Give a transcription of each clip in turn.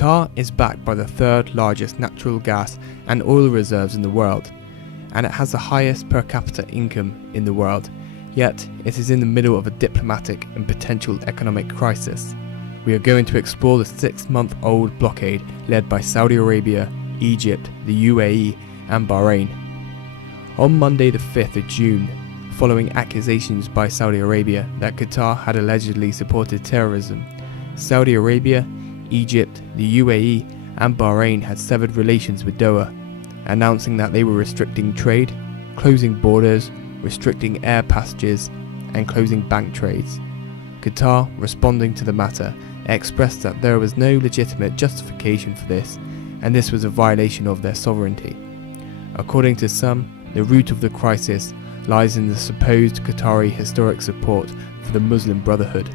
Qatar is backed by the third largest natural gas and oil reserves in the world, and it has the highest per capita income in the world, yet it is in the middle of a diplomatic and potential economic crisis. We are going to explore the 6-month-old blockade led by Saudi Arabia, Egypt, the UAE and Bahrain. On Monday the 5th of June, following accusations by Saudi Arabia that Qatar had allegedly supported terrorism, Saudi Arabia, Egypt, the UAE and Bahrain had severed relations with Doha, announcing that they were restricting trade, closing borders, restricting air passages and closing bank trades. Qatar, responding to the matter, expressed that there was no legitimate justification for this, and this was a violation of their sovereignty. According to some, the root of the crisis lies in the supposed Qatari historic support for the Muslim Brotherhood.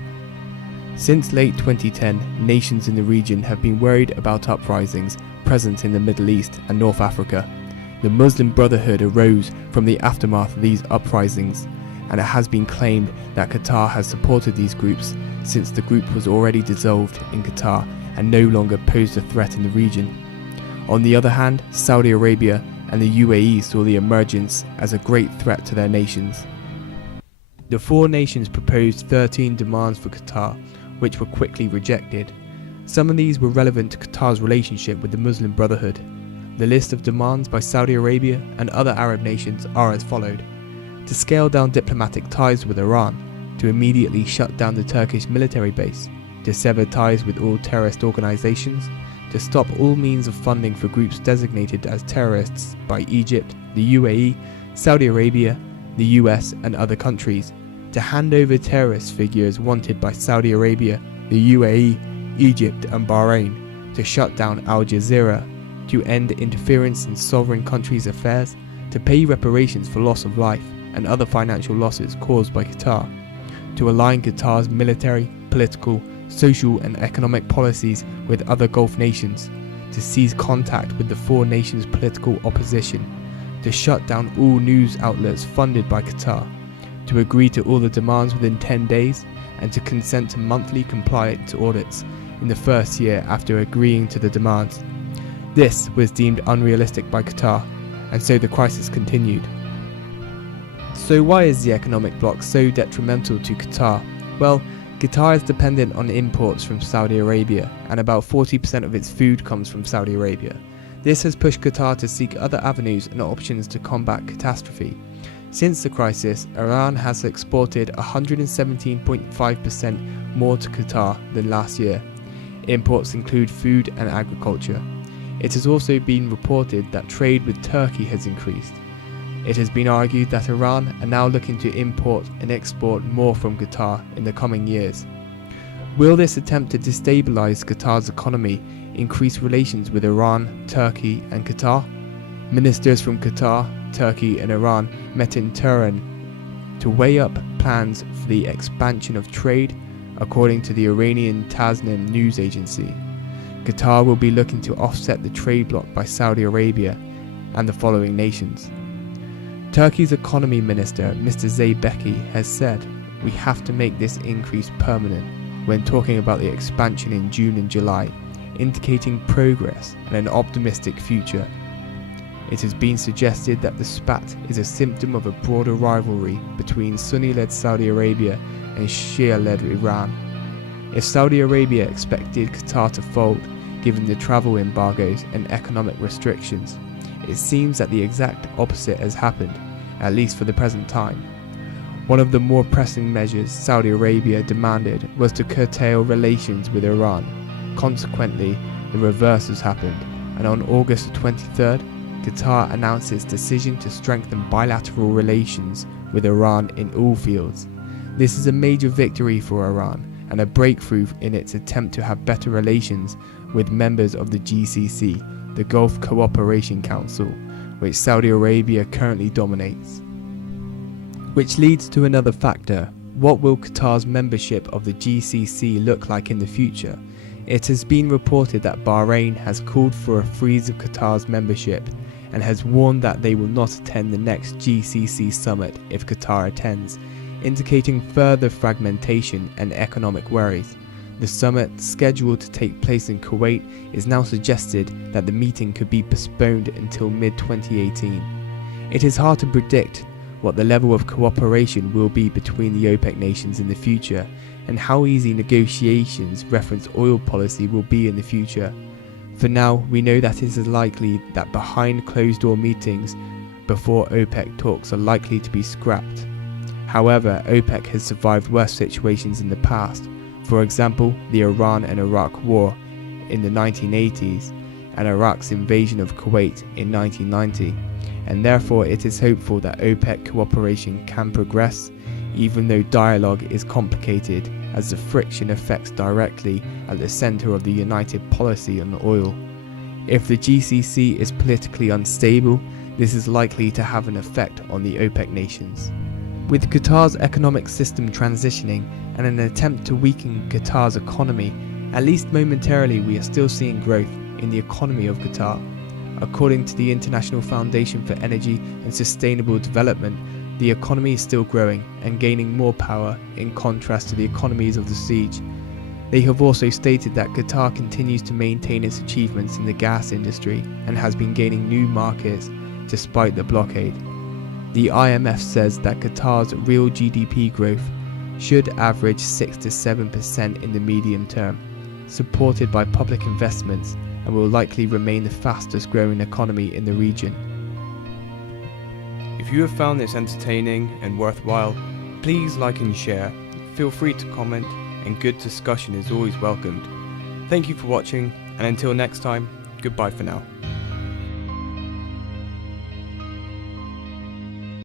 Since late 2010, nations in the region have been worried about uprisings present in the Middle East and North Africa. The Muslim Brotherhood arose from the aftermath of these uprisings, and it has been claimed that Qatar has supported these groups since the group was already dissolved in Qatar and no longer posed a threat in the region. On the other hand, Saudi Arabia and the UAE saw the emergence as a great threat to their nations. The four nations proposed 13 demands for Qatar, which were quickly rejected. Some of these were relevant to Qatar's relationship with the Muslim Brotherhood. The list of demands by Saudi Arabia and other Arab nations are as followed: to scale down diplomatic ties with Iran, to immediately shut down the Turkish military base, to sever ties with all terrorist organizations, to stop all means of funding for groups designated as terrorists by Egypt, the UAE, Saudi Arabia, the US and other countries, to hand over terrorist figures wanted by Saudi Arabia, the UAE, Egypt and Bahrain, to shut down Al Jazeera, to end interference in sovereign countries' affairs, to pay reparations for loss of life and other financial losses caused by Qatar, to align Qatar's military, political, social and economic policies with other Gulf nations, to seize contact with the four nations' political opposition, to shut down all news outlets funded by Qatar, to agree to all the demands within 10 days, and to consent to monthly compliance audits in the first year after agreeing to the demands. This was deemed unrealistic by Qatar, and so the crisis continued. So why is the economic bloc so detrimental to Qatar? Well, Qatar is dependent on imports from Saudi Arabia, and about 40% of its food comes from Saudi Arabia. This has pushed Qatar to seek other avenues and options to combat catastrophe. Since the crisis, Iran has exported 117.5% more to Qatar than last year. Imports include food and agriculture. It has also been reported that trade with Turkey has increased. It has been argued that Iran are now looking to import and export more from Qatar in the coming years. Will this attempt to destabilize Qatar's economy increase relations with Iran, Turkey and Qatar? Ministers from Qatar, Turkey and Iran met in Tehran to weigh up plans for the expansion of trade, according to the Iranian Tasnim news agency. Qatar will be looking to offset the trade block by Saudi Arabia and the following nations. Turkey's economy minister, Mr. Zeybeki, has said, "We have to make this increase permanent," when talking about the expansion in June and July, indicating progress and an optimistic future. It has been suggested that the spat is a symptom of a broader rivalry between Sunni-led Saudi Arabia and Shia-led Iran. If Saudi Arabia expected Qatar to fold, given the travel embargoes and economic restrictions, it seems that the exact opposite has happened, at least for the present time. One of the more pressing measures Saudi Arabia demanded was to curtail relations with Iran. Consequently, the reverse has happened, and on August 23rd, Qatar announced its decision to strengthen bilateral relations with Iran in all fields. This is a major victory for Iran and a breakthrough in its attempt to have better relations with members of the GCC, the Gulf Cooperation Council, which Saudi Arabia currently dominates. Which leads to another factor: what will Qatar's membership of the GCC look like in the future? It has been reported that Bahrain has called for a freeze of Qatar's membership and has warned that they will not attend the next GCC summit if Qatar attends, indicating further fragmentation and economic worries. The summit, scheduled to take place in Kuwait, is now suggested that the meeting could be postponed until mid-2018. It is hard to predict what the level of cooperation will be between the OPEC nations in the future, and how easy negotiations reference oil policy will be in the future. For now, we know that it is likely that behind closed-door meetings before OPEC talks are likely to be scrapped. However, OPEC has survived worse situations in the past, for example, the Iran and Iraq War in the 1980s and Iraq's invasion of Kuwait in 1990, and therefore it is hopeful that OPEC cooperation can progress, even though dialogue is complicated as the friction affects directly at the centre of the united policy on oil. If the GCC is politically unstable, this is likely to have an effect on the OPEC nations. With Qatar's economic system transitioning and an attempt to weaken Qatar's economy, at least momentarily we are still seeing growth in the economy of Qatar. According to the International Foundation for Energy and Sustainable Development, the economy is still growing and gaining more power in contrast to the economies of the siege. They have also stated that Qatar continues to maintain its achievements in the gas industry and has been gaining new markets despite the blockade. The IMF says that Qatar's real GDP growth should average 6 to 7% in the medium term, supported by public investments, and will likely remain the fastest growing economy in the region. If you have found this entertaining and worthwhile, please like and share. Feel free to comment, and good discussion is always welcomed. Thank you for watching, and until next time, goodbye for now.